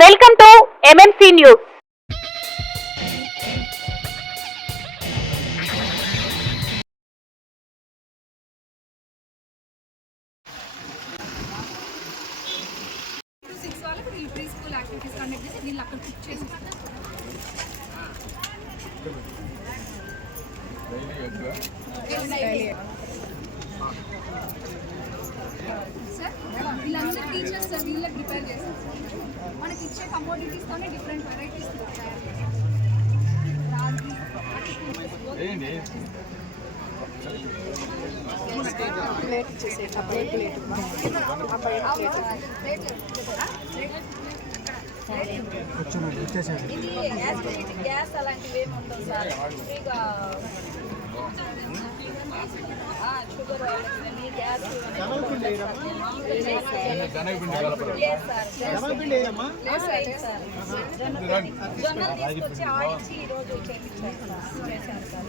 Welcome to MMC news. Pre school activities conduct చేసి వీళ్ళు అక్కడ పిక్ చేసి సార్ వీళ్ళందరూ టీచర్స్ సార్ వీళ్ళే ప్రిపేర్ చేస్తారు సార్. మనకి ఇచ్చే కమోడిటీస్తోనే డిఫరెంట్ వెరైటీస్ తయారు చేస్తారు. రాగి ఇది యాసిడిటీ గ్యాస్ అలాంటివి ఏమి ఉండవు సార్. ఫ్రీగా షుగర్ గ్యాస్ జొన్నలు తీసుకొచ్చి ఆడించి ఈరోజు చేశారు సార్.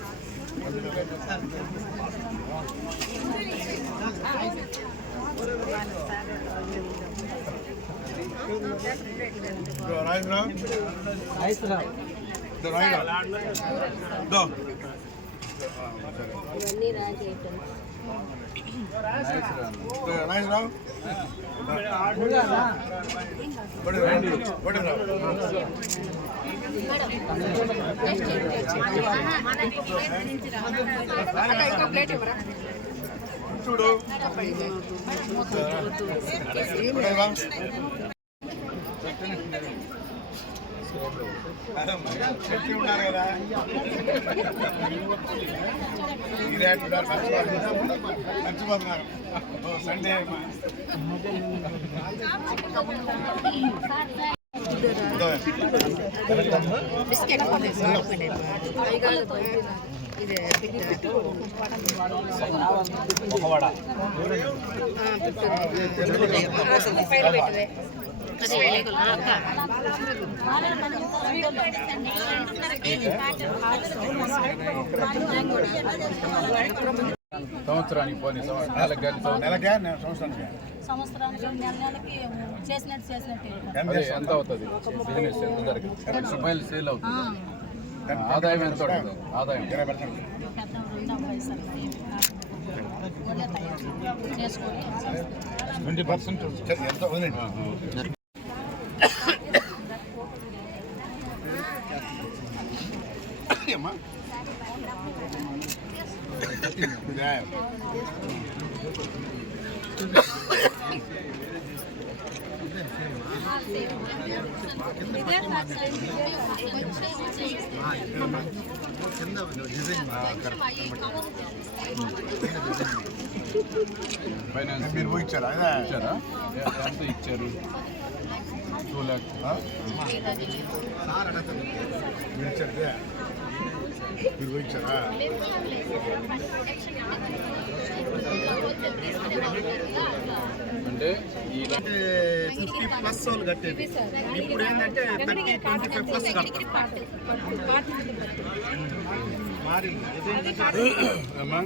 చూడు ఉన్నారు కదా మర్చిపోతున్నారు సండే సంవత్సరానికి పోనీ సంవత్సరానికి నెలకి చేసినట్టు ఎంత అవుతుంది? బిజినెస్ ఎంత జరుగుతుంది? రూపాయలు సేల్ అవుతుంది. ఆదాయం ఎంత ఉంటుంది? ఆదాయం 20% ఎంత వదిలేండి. అమ్మా ఫైనాన్స్ మీరు ఇచ్చారా ఇచ్చారా? ఎంత ఇచ్చారు? 2 lakhs. మీరు ఇచ్చారు మీరు ఇచ్చారా? అంటే ఈ 50+ వాళ్ళు కట్టేది ఇప్పుడు ఏంటంటే 30-25+ కడతారు. అమ్మా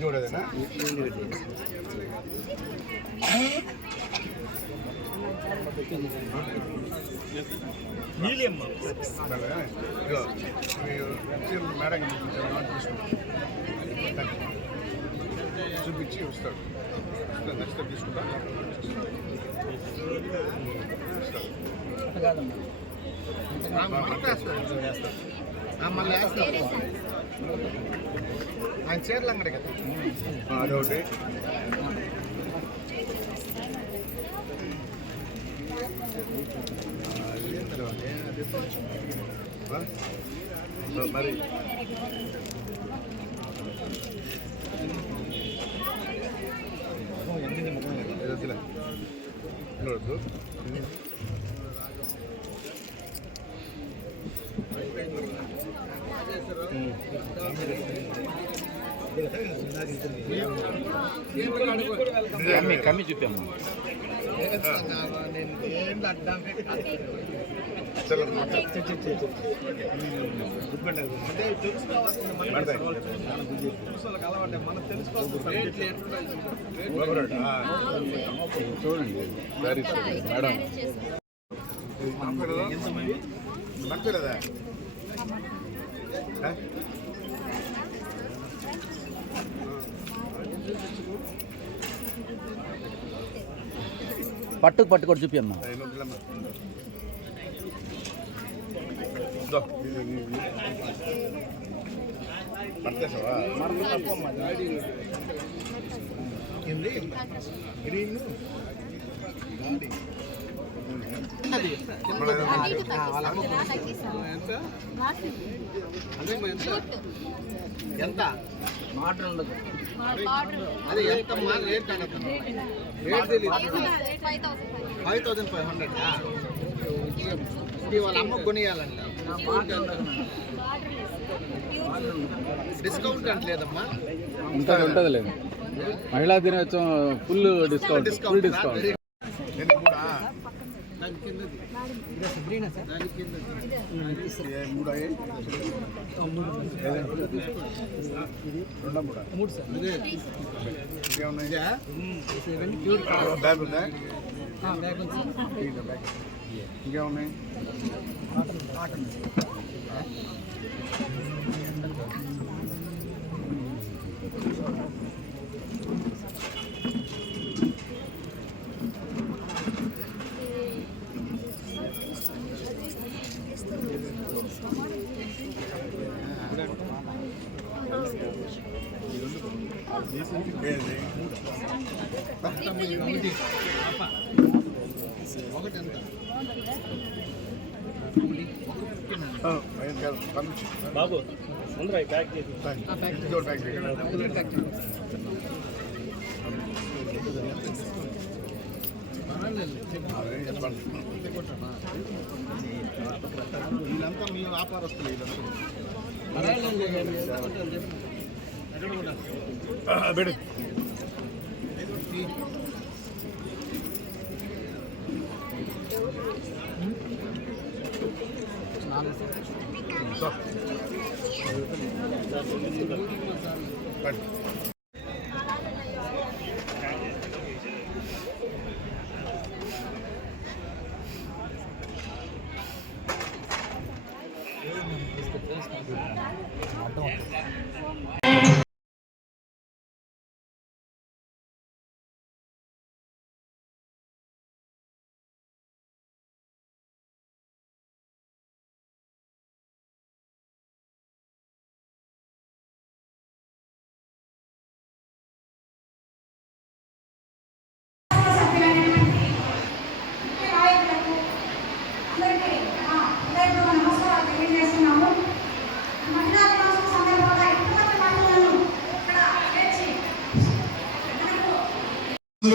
చూడదేనా నీళ్ళమ్మ మేడం చూపించి వస్తాడు. నచ్చితే తీసుకుంటా మళ్ళీ ఆయన చీరలు అంగడి కదా అదొకటి. మరి ನೋಡೋದು కమ్మి చూపాము. చూడండి సారీ మేడం మర్చిపోలేదా పట్టుకొని చూపియమ్మా. పట్టేసావా గ్రీన్ ఎంత అది ఎంత రేట్ రేట్ తెలియదు 5500 ఇది వాళ్ళ అమ్మ కొనియాలంట డిస్కౌంట్ అంటే లేదమ్మా ఉంటుంది లేదు మహిళా దినోత్సవం ఫుల్ డిస్కౌంట్ ఫుల్ డిస్కౌంట్ ఇంకేమున్నాయి బాబు ముందర ప్యాక్ చేసి వీళ్ళంతా మీ వ్యాపారస్తులు వీళ్ళంతా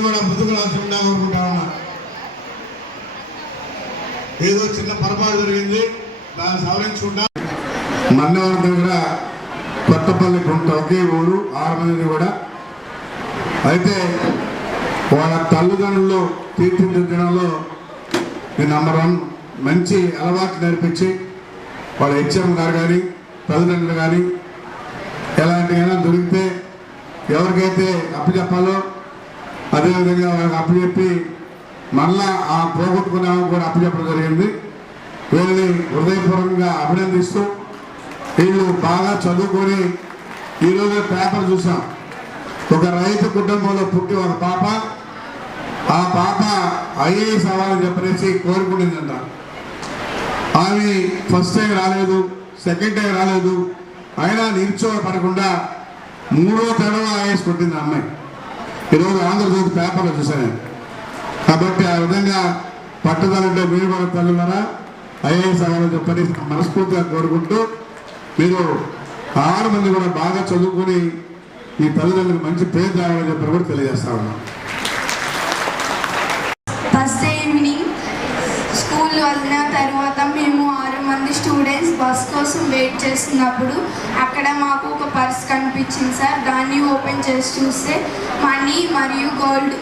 కూడా ముందుకు రాకుండా కోరుకుంటా ఉన్నా. ఏదో చిన్న పొరపాటు జరిగింది, దాన్ని సవరించుకుంటా. మన్నవరం దగ్గర కొత్తపల్లి గుంట ఒకే ఊరు 6 మందిని కూడా అయితే వాళ్ళ తల్లిదండ్రులు తీర్చిదిద్దడంలో నంబర్ 1 మంచి అలవాట్లు నేర్పించి వాళ్ళ హెచ్ఎం గారు కానీ తల్లిదండ్రులు కానీ ఎలాంటివైనా దొరికితే ఎవరికైతే అప్పచెప్పాలో అదేవిధంగా వాళ్ళకి అప్పచెప్పి మళ్ళా ఆ పోగొట్టుకునే కూడా అప్పచెప్పడం జరిగింది. వీళ్ళని హృదయపూర్వకంగా అభినందిస్తూ వీళ్ళు బాగా చదువుకొని ఈరోజు పేపర్ చూసాం. ఒక రైతు కుటుంబంలో పుట్టి ఒక పాప, ఆ పాప ఐఏఎస్ అవ్వాలని చెప్పేసి కోరుకునేదంట. ఆమె ఫస్ట్ టైం రాలేదు, సెకండ్ టైం రాలేదు, అయినా నిల్చోపడకుండా 3వ తడవ ఐఏఎస్ కొట్టింది ఆ అమ్మాయి. ఈరోజు ఆంధ్రజ్యోతి పేపర్లో చూశాను. కాబట్టి ఆ విధంగా పట్టుదలంటే మీరు కూడా తల్లులరా ఐఏఎస్ అవ్వాలని చెప్పని మనస్ఫూర్తిగా కోరుకుంటూ మీరు 6 మంది కూడా బాగా చదువుకొని మీ తల్లిదండ్రులకు మంచి పేరు రావాలని చెప్పి కూడా తెలియజేస్తా ఉన్నాం. ఫస్ట్ డే ఈవినింగ్ స్కూల్ వదిలిన తర్వాత మేము 6 మంది స్టూడెంట్స్ బస్ కోసం వెయిట్ చేస్తున్నప్పుడు అక్కడ మాకు ఒక పర్స్ కనిపించింది సార్. దాన్ని ఓపెన్ చేసి చూస్తే మనీ మరియు గోల్డ్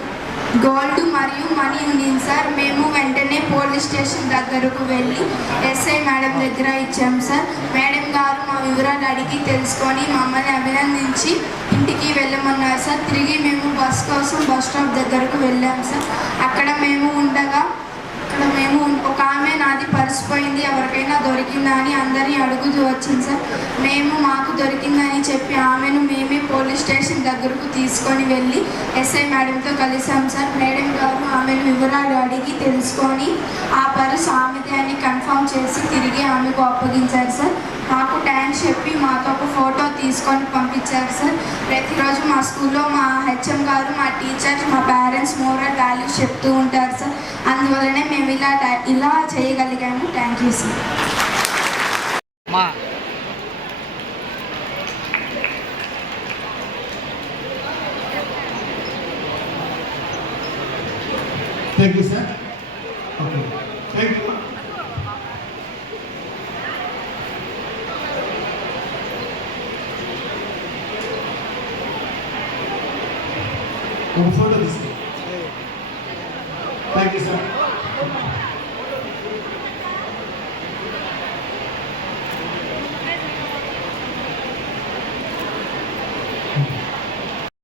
గోల్డ్ మరియు మనీ ఉండింది సార్. మేము వెంటనే పోలీస్ స్టేషన్ దగ్గరకు వెళ్ళి ఎస్ఐ మేడం దగ్గర ఇచ్చాము సార్. మేడం గారు మా వివరాలు అడిగి తెలుసుకొని మమ్మల్ని అభినందించి ఇంటికి వెళ్ళమన్నారు సార్. తిరిగి మేము బస్ కోసం బస్ స్టాప్ దగ్గరకు వెళ్ళాము సార్. అక్కడ మేము ఒక ఆమె నాది పర్స్ పోయింది, ఎవరికైనా దొరికిందా అని అందరినీ అడుగుతూ వచ్చింది సార్. మాకు దొరికిందని చెప్పి ఆమెను మేమే పోలీస్ స్టేషన్ దగ్గరకు తీసుకొని వెళ్ళి ఎస్ఐ మేడంతో కలిసాం సార్. మేడం గారు ఆమెను వివరాలు అడిగి తెలుసుకొని ఆ పర్స్ ఆమెదే అని కన్ఫర్మ్ చేసి తిరిగి ఆమెకు అప్పగించారు సార్. మాకు థ్యాంక్స్ చెప్పి మాకు ఒక ఫోటో తీసుకొని పంపించారు సార్. ప్రతిరోజు మా స్కూల్లో మా హెచ్ఎం గారు, మా టీచర్స్, మా పేరెంట్స్ మోరల్ వాల్యూస్ చెప్తూ ఉంటారు సార్. అందువల్లనే మేము ఇలా చేయగలిగాము. Thank you sir. Thank you sir. Okay, thank you. ఒక ఫోటో తీసుకో. Thank you sir.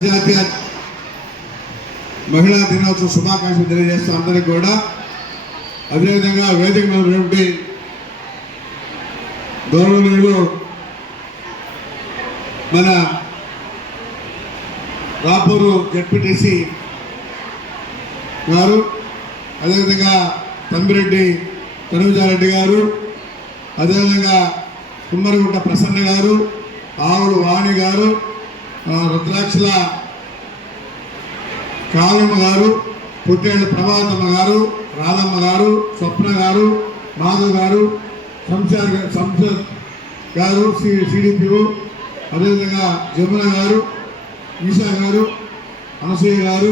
జాతీయ మహిళా దినోత్సవ శుభాకాంక్షలు తెలియజేస్తూ అందరికీ కూడా, అదేవిధంగా వేదిక మీద ఉన్నటువంటి గౌరవనీయులు మన రాపూరు జెడ్పీటీసీ గారు, అదేవిధంగా తమ్మిరెడ్డి తనుజారెడ్డి గారు, అదేవిధంగా కుమ్మరిగుంట ప్రసన్న గారు, ఆవులు వాణి గారు, రుద్రాక్షల కాళమ్మ గారు, పుట్టేళ్ళ ప్రభాతమ్మ గారు, రాధమ్మ గారు, స్వప్న గారు, మాధవ్ గారు, సంసద్ గారు, సిడిపిఓ, అదేవిధంగా జమున గారు, ఈషా గారు, అనసూయ గారు,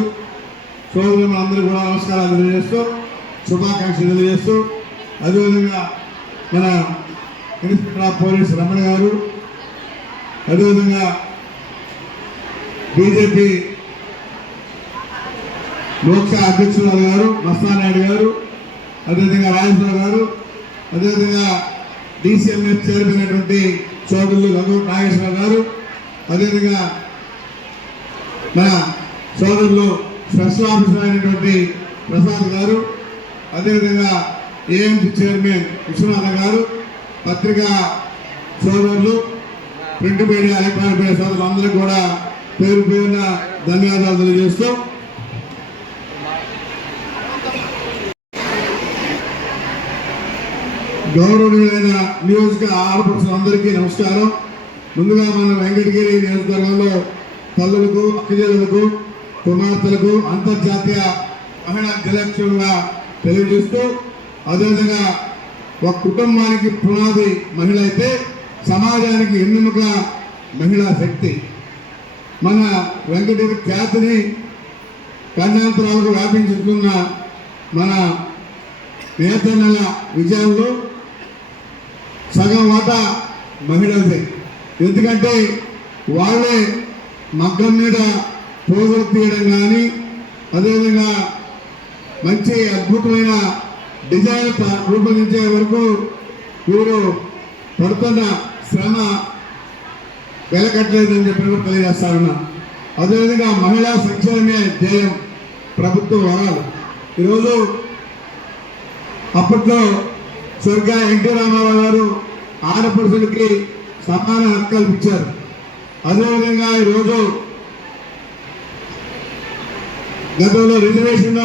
సోదరులందరూ కూడా నమస్కారాలు తెలియజేస్తూ శుభాకాంక్షలు తెలియజేస్తూ, అదేవిధంగా మన ఇన్స్పెక్టర్ ఆఫ్ పోలీస్ రమణ గారు, అదేవిధంగా బీజేపీ లోక్సభ అధ్యక్షురాలు గారు మస్తానాయుడు గారు, అదేవిధంగా రాజేశ్వర గారు, అదేవిధంగా డిసిఎంఎస్ చైర్మన్ అయినటువంటి సోదరులు గంగూరు నాగేశ్వర గారు, అదేవిధంగా మన సోదరులు స్పెషల్ ఆఫీసర్ అయినటువంటి ప్రసాద్ గారు, అదేవిధంగా ఏఎంసీ చైర్మన్ విశ్వనాథ గారు, పత్రికా సోదరులు, ప్రింట్ మీడియా, ఎలక్ట్రానిక్ మీడియా సోదరులు అందరికీ కూడా పేరు పేరున ధన్యవాదాలు తెలియజేస్తూ, గౌరవనీయులైన నియోజక ఆడపడుచులందరికీ నమస్కారం. ముందుగా మన వెంకటగిరి నియోజకవర్గంలో తల్లులకు, అక్కజల్లులకు, కుమార్తెలకు అంతర్జాతీయ మహిళా దినోత్సవంగా తెలియజేస్తూ, అదేవిధంగా ఒక కుటుంబానికి పునాది మహిళ అయితే సమాజానికి ఎన్నుముక మహిళా శక్తి. మన వెంకటగిరి ఖ్యాతిని కన్యాంతరాలకు వ్యాపించుతున్న మన నేతన్నల విజయంలో సగం వాటా మహిళలదే. ఎందుకంటే వాళ్ళే మగ్గం మీద పోగులు తీయడం కానీ, అదేవిధంగా మంచి అద్భుతమైన డిజైన్ రూపొందించే వరకు వీరు పడుతున్న శ్రమ వెలకట్టలేదని చెప్పి కూడా తెలియజేస్తారన్నా. అదేవిధంగా మహిళా సంక్షేమమే ధ్యేయం ప్రభుత్వ వరాలు. ఈరోజు అప్పట్లో స్వర్గ ఎన్టీ రామారావు గారు ఆడపడుచులకి సమాన హక్కు కల్పించారు. అదేవిధంగా ఈరోజు గతంలో రిజర్వేషన్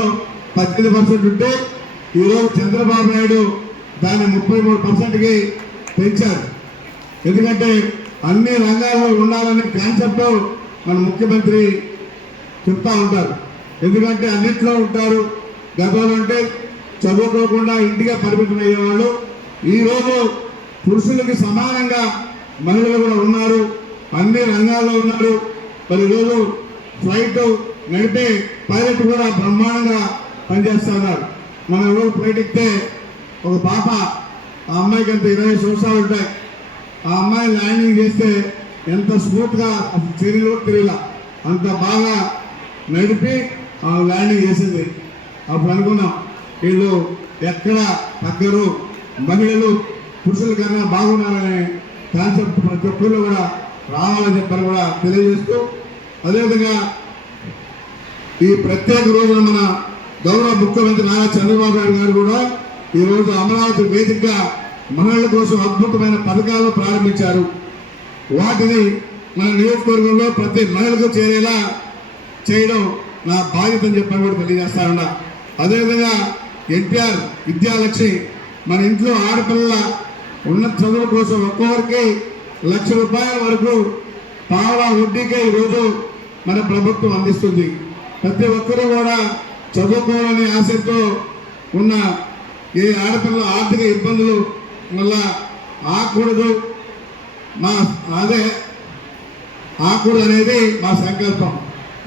18% ఉంటే ఈరోజు చంద్రబాబు నాయుడు దాన్ని 33%కి పెంచారు. ఎందుకంటే అన్ని రంగాల్లో ఉండాలనే కాన్సెప్ట్ మన ముఖ్యమంత్రి చెప్తా ఉంటారు. ఎందుకంటే అన్నింటిలో ఉంటారు. గతంలో అంటే చదువుకోకుండా ఇంటిగా పరిమితం అయ్యేవాళ్ళు. ఈరోజు పురుషులకి సమానంగా మహిళలు కూడా ఉన్నారు, అన్ని రంగాల్లో ఉన్నారు. మరి ఈరోజు ఫ్లైట్ నడిపే పైలట్ కూడా బ్రహ్మాండంగా పనిచేస్తున్నారు. మనం ఈరోజు ఫ్లైట్ ఎక్కితే ఒక పాప, ఆ అమ్మాయికి అంత 20 సంవత్సరాలు ఉంటాయి. ఆ అమ్మాయి ల్యాండింగ్ చేస్తే ఎంత స్మూత్గా తెలియలా అంత బాగా నడిపి ల్యాండింగ్ చేసింది. అప్పుడు అనుకున్నాం వీళ్ళు ఎక్కడ తగ్గరు, మహిళలు పురుషుల కన్నా బాగున్నారనే కాన్సెప్ట్ ప్రతి ఒక్కరు కూడా రావాలని చెప్పని కూడా తెలియజేస్తూ, అదేవిధంగా ఈ ప్రత్యేక రోజున మన గౌరవ ముఖ్యమంత్రి నారా చంద్రబాబు నాయుడు గారు కూడా ఈరోజు అమరావతి వేదికగా మహిళల కోసం అద్భుతమైన పథకాలను ప్రారంభించారు. వాటిని మన నియోజకవర్గంలో ప్రతి మహిళకు చేరేలా చేయడం నా బాధ్యత అని చెప్పని కూడా తెలియజేస్తారన్న. అదేవిధంగా ఎన్టీఆర్ విద్యాలక్ష్మి మన ఇంట్లో ఆడపిల్లల ఉన్నత చదువుల కోసం ఒక్కొక్కరికి ₹1,00,000 వరకు పావలా వడ్డీకే ఈరోజు మన ప్రభుత్వం అందిస్తుంది. ప్రతి ఒక్కరూ కూడా చదువుకోవాలనే ఆశతో ఉన్న ఏ ఆడపిల్లల ఆర్థిక ఇబ్బందులు వల్ల ఆకూడదు ఆకూడదు అనేది మా సంకల్పం.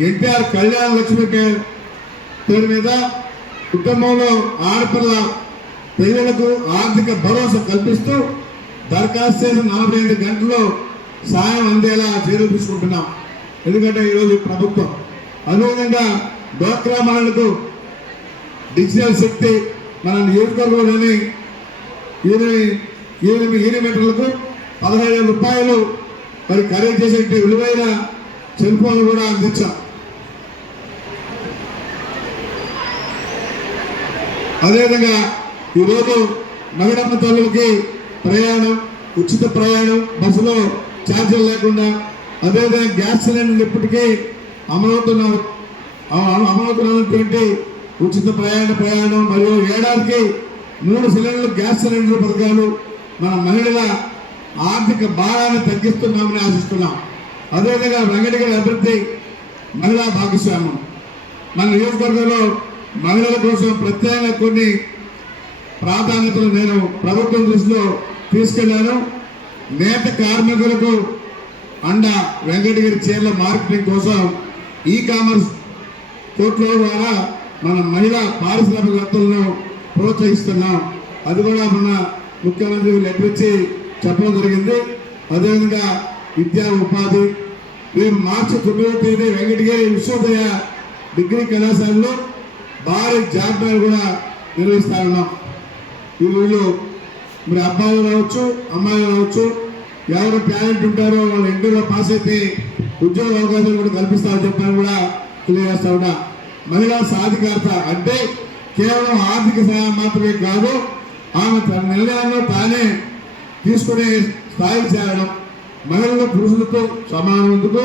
ఎన్టీఆర్ కళ్యాణ లక్ష్మి పేరు మీద కుటుంబంలో ఆడపిల్ల పిల్లలకు ఆర్థిక భరోసా కల్పిస్తూ దరఖాస్తు చేసిన 45 గంటల్లో సాయం అందేలా చర్యలు తీసుకుంటున్నాం. ఎందుకంటే ఈరోజు ప్రభుత్వం అదేవిధంగా డ్వాక్రా మహిళలకు డిజిటల్ శక్తి మన నియోజకవర్గంలోని యూనిమీటర్లకు ₹15,000 మరి ఖరీదు చేసే విలువైన సెల్ ఫోన్లు కూడా అందించాం. అదేవిధంగా ఈరోజు మహిళమ్మ తల్లులకి ఉచిత ప్రయాణం బస్సులో ఛార్జీలు లేకుండా, అదేవిధంగా గ్యాస్ సిలిండర్లు ఇప్పటికీ అమలవుతున్నటువంటి ఉచిత ప్రయాణం మరియు ఏడాదికి 3 సిలిండర్లు గ్యాస్ సిలిండర్ పథకాలు మన మహిళల ఆర్థిక భారాన్ని తగ్గిస్తున్నామని ఆశిస్తున్నాం. అదేవిధంగా వెంకటగిరి అభివృద్ధి మహిళా భాగస్వామ్యం మన నియోజకవర్గంలో మహిళల కోసం ప్రత్యేకంగా కొన్ని ప్రాధాన్యతలు నేను ప్రభుత్వం దృష్టిలో తీసుకెళ్లాను. నేత కార్మికులకు అండ వెంకటగిరి చీరల మార్కెటింగ్ కోసం ఈ-కామర్స్ కోర్టుల ద్వారా మన మహిళా పారిశ్రామికవేత్తలను ప్రోత్సహిస్తున్నాం. అది కూడా మన ముఖ్యమంత్రి లెటర్ ఇచ్చి చెప్పడం జరిగింది. అదేవిధంగా విద్యా ఉపాధి రేపు మార్చి 9వ తేదీ వెంకటగిరి విశ్వోదయ డిగ్రీ కళాశాలలో భారీ జాబ్ మేళా కూడా నిర్వహిస్తా ఉన్నాం. ఈ ఊళ్ళో మరి అబ్బాయిలు రావచ్చు, అమ్మాయిలు రావచ్చు, ఎవరు టాలెంట్ ఉంటారో వాళ్ళ ఇంటర్లో పాస్ అయితే ఉద్యోగ అవకాశాలు కూడా కల్పిస్తామని చెప్పని కూడా తెలియజేస్తా ఉన్నా. మహిళా సాధికారత అంటే కేవలం ఆర్థిక సహాయం మాత్రమే కాదు, ఆమె తన నిర్ణయాల్లో తానే తీసుకునే స్థాయికి చేరడం, మహిళలు పురుషులతో సమానమందుకు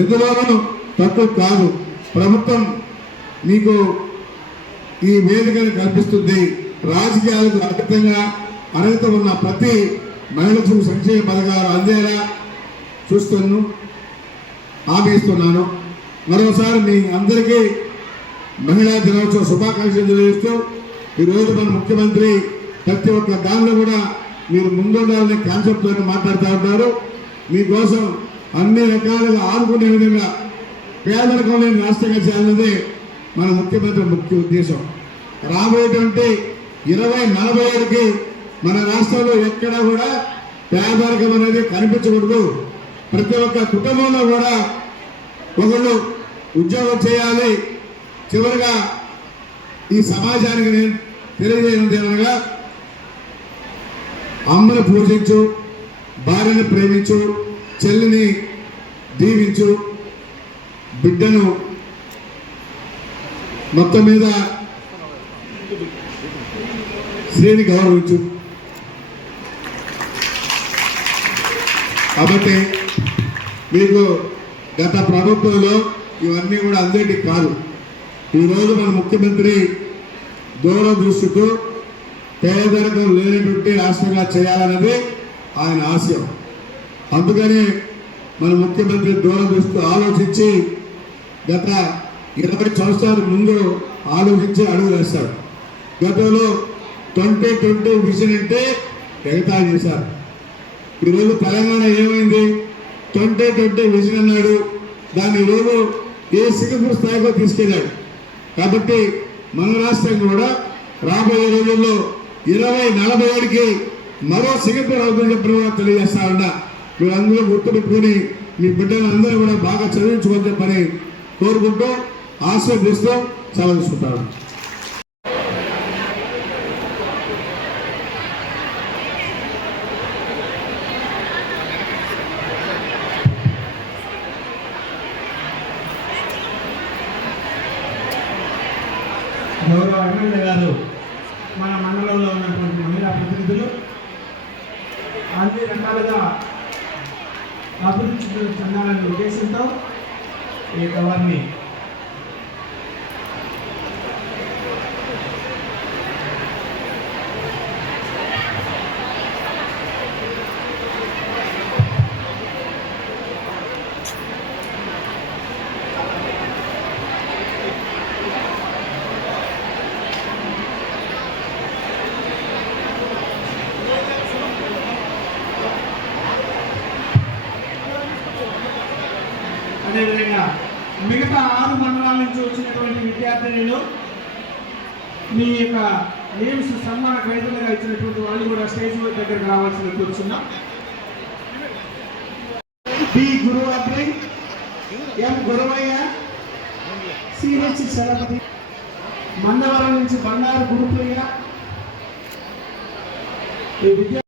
ఎందులోనూ తక్కువ కాదు. ప్రభుత్వం మీకు ఈ వేదికను కల్పిస్తుంది. రాజకీయాలకు అతీతంగా అర్హత ఉన్న ప్రతి మహిళకు సంక్షేమ పథకాలు అందేలా హామీ ఇస్తున్నాను. మరోసారి మీ అందరికీ మహిళా దినోత్సవ శుభాకాంక్షలు తెలియజేస్తూ, ఈరోజు మన ముఖ్యమంత్రి ప్రతి ఒక్క దానిలో కూడా మీరు ముందుండాలనే కాన్సెప్ట్తో మాట్లాడుతూ ఉంటారు. మీకోసం అన్ని రకాలుగా ఆదుకునే విధంగా పేదరికం లేని రాష్ట్రంగా చేయాలన్నదే మన ముఖ్యమంత్రి ముఖ్య ఉద్దేశం. రాబోయేటువంటి 2047కి మన రాష్ట్రంలో ఎక్కడా కూడా పేదరికం అనేది కనిపించకూడదు. ప్రతి ఒక్క కుటుంబంలో కూడా ఒకళ్ళు ఉద్యోగం చేయాలి. చివరిగా ఈ సమాజానికి నేను తెలియజేయడం ఏమనగా, అమ్మను పూజించు, భార్యను ప్రేమించు, చెల్లిని దీవించు, బిడ్డను మొత్తం మీద స్త్రీని గౌరవించు. కాబట్టి మీకు గత ప్రభుత్వంలో ఇవన్నీ కూడా అందరికీ కాదు. ఈరోజు మన ముఖ్యమంత్రి దూరదృష్టితో పేదరికం లేనటువంటి రాష్ట్రంగా చేయాలన్నది ఆయన ఆశయం. అందుకని మన ముఖ్యమంత్రి దూరదృష్టితో ఆలోచించి గత 20 సంవత్సరాల ముందు ఆలోచించి అడుగు వేశారు. గతంలో 2020 విజన్ అంటే ఎగతాళి చేశారు. ఈరోజు తెలంగాణ ఏమైంది? 2020 విజన్ అన్నాడు, దాన్ని ఈరోజు ఏ సింగపూర్ స్థాయిలో తీసుకెళ్ళాడు. కాబట్టి మన రాష్ట్రం కూడా రాబోయే రోజుల్లో 2047కి మరో సింగపూర్ అవుతుందని చెప్పి కూడా తెలియజేస్తా ఉన్నా. మీరు అందరూ గుర్తుపెట్టుకుని మీ బిడ్డలందరూ కూడా బాగా చదివించుకొని చెప్పని కోరుకుంటూ, ఆశీర్వదిస్తూ సెలవు తీసుకుంటాను. గౌరవ ఎమ్మెల్యే గారు మన మండలంలో ఉన్నటువంటి మహిళా ప్రతినిధులు అన్ని రకాలుగా అభివృద్ధి చెందాలనే ఉద్దేశంతో ఈ వారిని అదేవిధంగా మిగతా 6 మండలాల నుంచి వచ్చినటువంటి విద్యార్థినులు మీ యొక్క నేమ్స్ సన్మాన గ్రహీతలుగా ఇచ్చినటువంటి వాళ్ళు కూడా స్టేజ్ దగ్గరకు రావాల్సిన కూర్చున్నాం. బి గురువాద్రి, ఎం గురవయ్య, సిహెచ్ చలపతి, మందవరం నుంచి బండారు గురుప్రియ, ఈ విద్యా